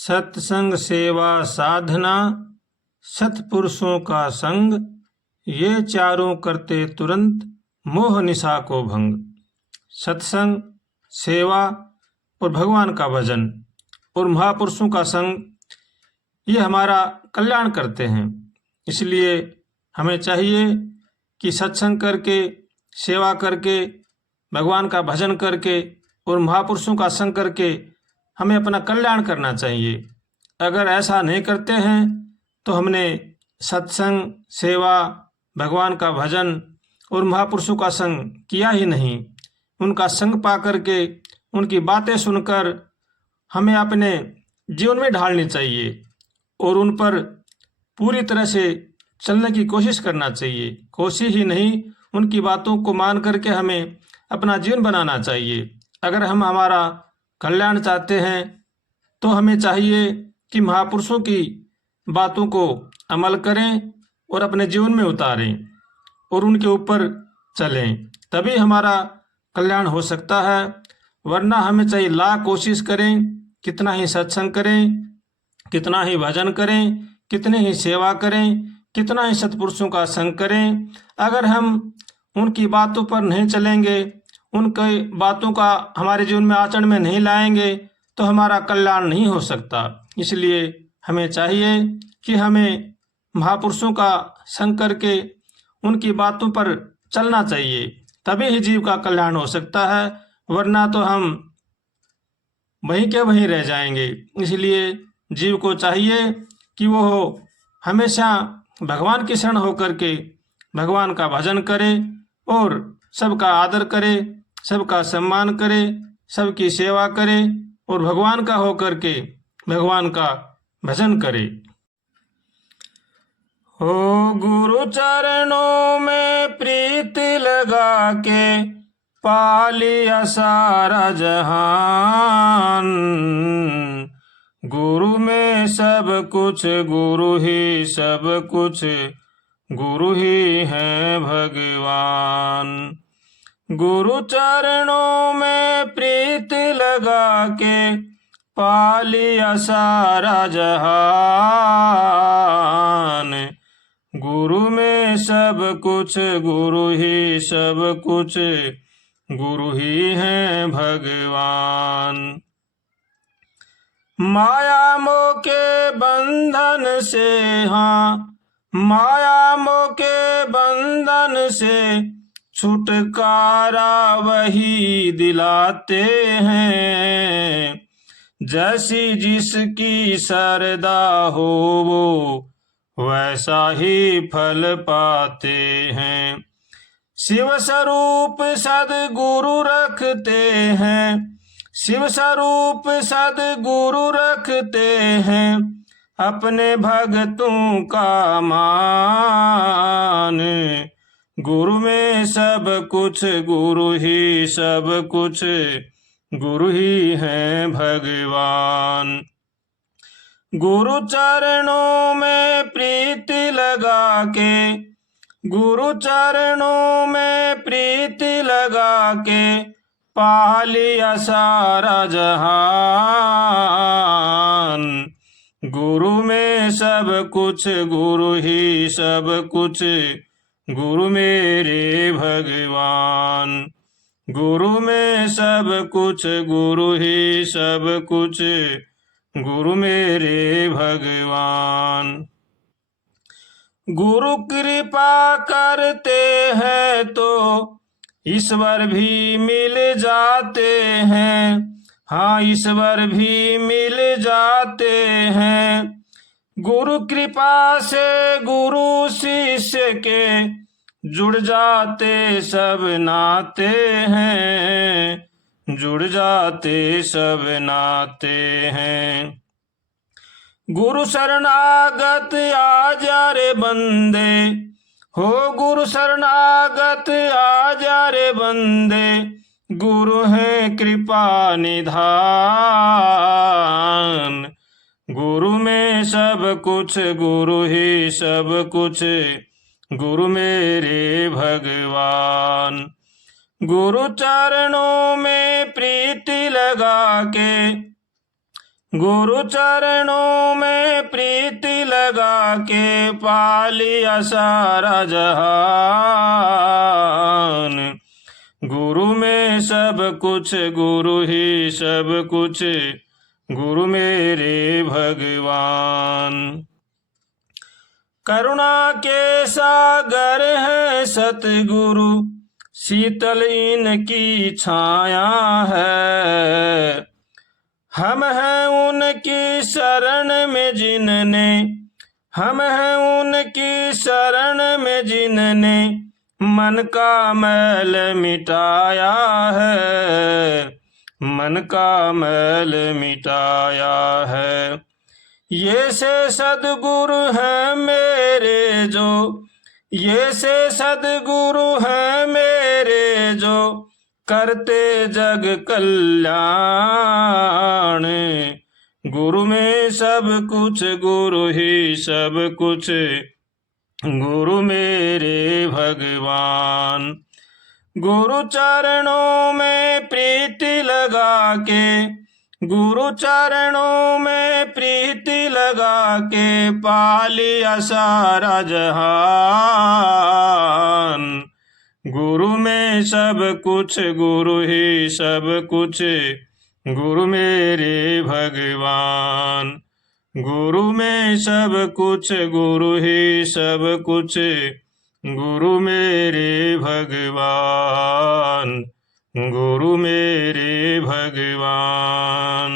सत्संग सेवा साधना, सत्पुरुषों का संग, ये चारों करते तुरंत मोह निशा को भंग। सत्संग, सेवा और भगवान का भजन और महापुरुषों का संग ये हमारा कल्याण करते हैं। इसलिए हमें चाहिए कि सत्संग करके, सेवा करके, भगवान का भजन करके और महापुरुषों का संग करके हमें अपना कल्याण करना चाहिए। अगर ऐसा नहीं करते हैं तो हमने सत्संग, सेवा, भगवान का भजन और महापुरुषों का संग किया ही नहीं। उनका संग पा करके, उनकी बातें सुनकर हमें अपने जीवन में ढालनी चाहिए और उन पर पूरी तरह से चलने की कोशिश करना चाहिए। कोशिश ही नहीं, उनकी बातों को मान करके हमें अपना जीवन बनाना चाहिए। अगर हम हमारा कल्याण चाहते हैं तो हमें चाहिए कि महापुरुषों की बातों को अमल करें और अपने जीवन में उतारें और उनके ऊपर चलें, तभी हमारा कल्याण हो सकता है। वरना हमें चाहिए लाख कोशिश करें, कितना ही सत्संग करें, कितना ही भजन करें, कितनी ही सेवा करें, कितना ही सत्पुरुषों का संग करें, अगर हम उनकी बातों पर नहीं चलेंगे, उनकी बातों का हमारे जीवन में आचरण में नहीं लाएंगे तो हमारा कल्याण नहीं हो सकता। इसलिए हमें चाहिए कि हमें महापुरुषों का संग करके उनकी बातों पर चलना चाहिए, तभी ही जीव का कल्याण हो सकता है। वरना तो हम वहीं के वहीं रह जाएंगे। इसलिए जीव को चाहिए कि वो हमेशा भगवान की शरण होकर के भगवान का भजन करे और सबका आदर करे, सबका सम्मान करे, सबकी सेवा करे और भगवान का होकर के भगवान का भजन करे। हो गुरु चरणों में प्रीत लगा के पा लिया सारा जहान। गुरु में सब कुछ, गुरु ही सब कुछ, गुरु ही है भगवान। गुरु चरणों में प्रीत लगा के पा लिया सारा जहान। गुरु में सब कुछ, गुरु ही सब कुछ, गुरु ही है भगवान। माया मोह के बंधन से, हाँ, माया मोह के बंधन से छुटकारा वही दिलाते हैं। जैसी जिसकी श्रद्धा हो वो वैसा ही फल पाते हैं। शिव स्वरूप सद्गुरु रखते हैं, शिव स्वरूप सद्गुरु रखते हैं, अपने भक्तों का मान। गुरु में सब कुछ, गुरु ही सब कुछ, गुरु ही है भगवान। गुरु चरणों में प्रीति लगा के, गुरु चरणों में प्रीति लगा के पा लिया सारा जहान। गुरु में सब कुछ, गुरु ही सब कुछ, गुरु मेरे भगवान। गुरु में सब कुछ, गुरु ही सब कुछ, गुरु मेरे भगवान। गुरु कृपा करते हैं तो ईश्वर भी मिल जाते हैं, हाँ, ईश्वर भी मिल जाते हैं। गुरु कृपा से गुरु शिष्य के जुड़ जाते सब नाते हैं, जुड़ जाते सब नाते हैं। गुरु शरणागत आ जा रे बंदे, हो गुरु शरणागत आ जा रे बंदे, गुरु है कृपा निधान। गुरु में सब कुछ, गुरु ही सब कुछ, गुरु मेरे भगवान। गुरु चरणों में प्रीति लगा के गुरु चरणों में प्रीति लगा के पा लिया सारा जहान। गुरु में सब कुछ, गुरु ही सब कुछ, गुरु मेरे भगवान। करुणा के सागर है सतगुरु, शीतल इनकी छाया है। हम हैं उनकी शरण में जिनने, हम हैं उनकी शरण में जिनने मन का मैल मिटाया है, मन का मैल मिटाया है। ये से सद्गुरु हैं मेरे जो, ये से सद्गुरु हैं मेरे जो करते जग कल्याण। गुरु में सब कुछ, गुरु ही सब कुछ, गुरु मेरे भगवान। गुरु चरणों में प्रीति लगा के, गुरु चरणों में प्रीति लगा के पा लिया सारा जहान। गुरु में सब कुछ, गुरु ही सब कुछ, गुरु मेरे भगवान। गुरु में सब कुछ, गुरु ही सब कुछ, गुरु मेरे भगवान, गुरु मेरे भगवान।